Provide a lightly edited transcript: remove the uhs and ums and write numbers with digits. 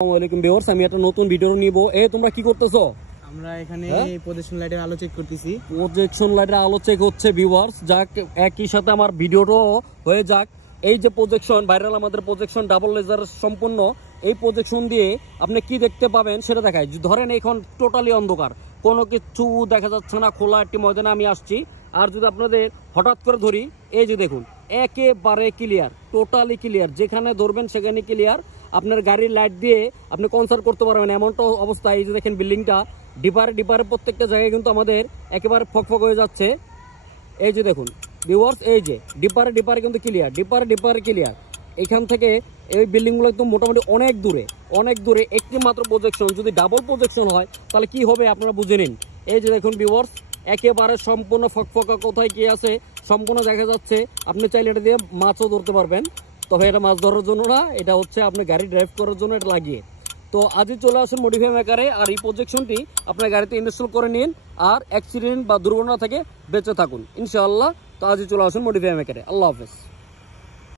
আসসালামু আলাইকুম ভিউয়ার্স, আমি একটা নতুন ভিডিও নিব। তোমরা কি করতেছো? আমরা এখানে প্রজেকশন লাইটের আলো চেক করতেছি। প্রজেকশন লাইটের আলো চেক হচ্ছে ভিউয়ার্স। যাক, একই সাথে আমার ভিডিওটাও হয়ে যাক। এই যে প্রজেকশন ভাইরাল, আমাদের প্রজেকশন ডাবল লেজার সম্পূর্ণ। এই প্রজেকশন দিয়ে আপনি কি দেখতে পাবেন সেটা দেখায়। ধরেন এখন টোটালি অন্ধকার, কোনো কিছু দেখা যাচ্ছে না, খোলা একটি ময়দানে আমি আসছি। আর যদি আপনাদের হঠাৎ করে ধরি, এই যে দেখুন একেবারে ক্লিয়ার, টোটালি ক্লিয়ার, যেখানে ধরবেন সেখানে ক্লিয়ার। আপনার গাড়ির লাইট দিয়ে আপনি কনসার্ট করতে পারবেন এমনটা অবস্থা। এই যে দেখেন বিল্ডিংটা ডিপারে ডিপারে প্রত্যেকটা জায়গায় কিন্তু আমাদের একেবারে ফকফক হয়ে যাচ্ছে। এই যে দেখুন ভিউয়ার্স, এই যে ডিপারে ডিপারে কিন্তু ক্লিয়ার, ডিপারে ডিপারে ক্লিয়ার। এখান থেকে এই বিল্ডিংগুলো একদম মোটামুটি অনেক দূরে একটি মাত্র প্রজেকশন। যদি ডাবল প্রজেকশন হয় তাহলে কি হবে আপনারা বুঝে নিন। এই যে দেখুন ভিউয়ার্স, একেবারে সম্পূর্ণ ফকফকা, কোথায় কি আছে সম্পূর্ণ দেখা যাচ্ছে। আপনি চাইলে এটা দিয়ে মাছও ধরতে পারবেন, তবে এটা মাছ ধরার জন্য না, এটা হচ্ছে আপনি গাড়ি ড্রাইভ করার জন্য এটা লাগিয়ে। তো আজই চলে আসুন মডিফাই মেকারে, আর এই প্রজেকশনটি আপনার গাড়িতে ইনস্টল করে নিন, আর অ্যাক্সিডেন্ট বা দুর্ঘটনা থেকে বেঁচে থাকুন ইনশাআল্লাহ। তো আজই চলে আসুন মডিফাই মেকারে। আল্লাহ হাফেজ।